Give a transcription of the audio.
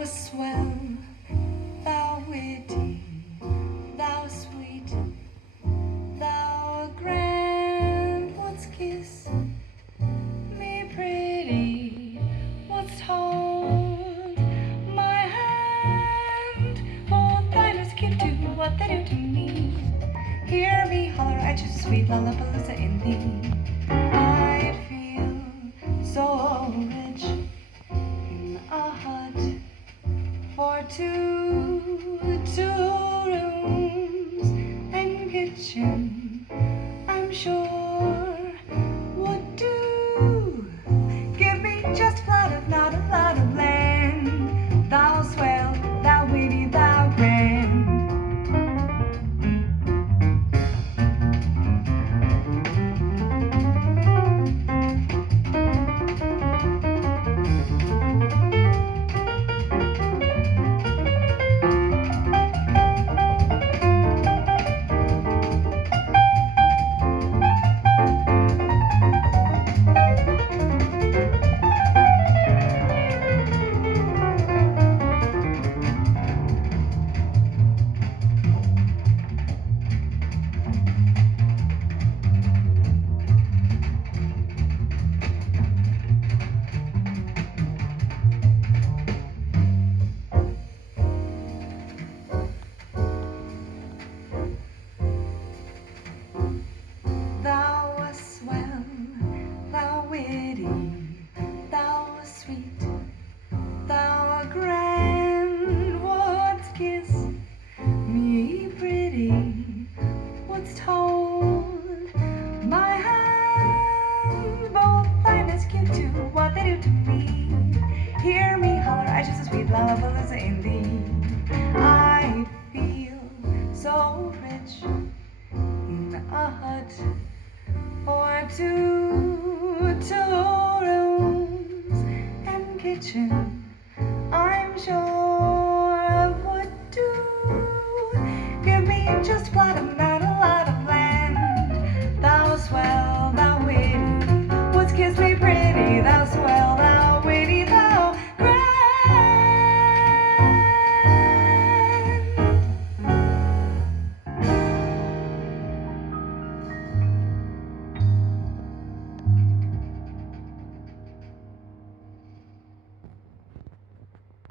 Thou swell, thou witty, thou sweet, thou grand, wouldst kiss me pretty, wouldst hold my hand, both thine is give to what they do to me. Hear me holler at you, sweet Lollapalooza in thee. I feel so rich in a hut for two rooms and kitchen, I'm sure would do. Give me just a plot of, not a lot of land. Thou swell, thou witty, thou grand. Thou swell, thou witty, thou sweet, thou grand, wouldst kiss me pretty, wouldst hold my hand, both thine give to what they do to me. Hear me holler, I just a sweet Lollapalooza in thee. I feel so rich in a hut or two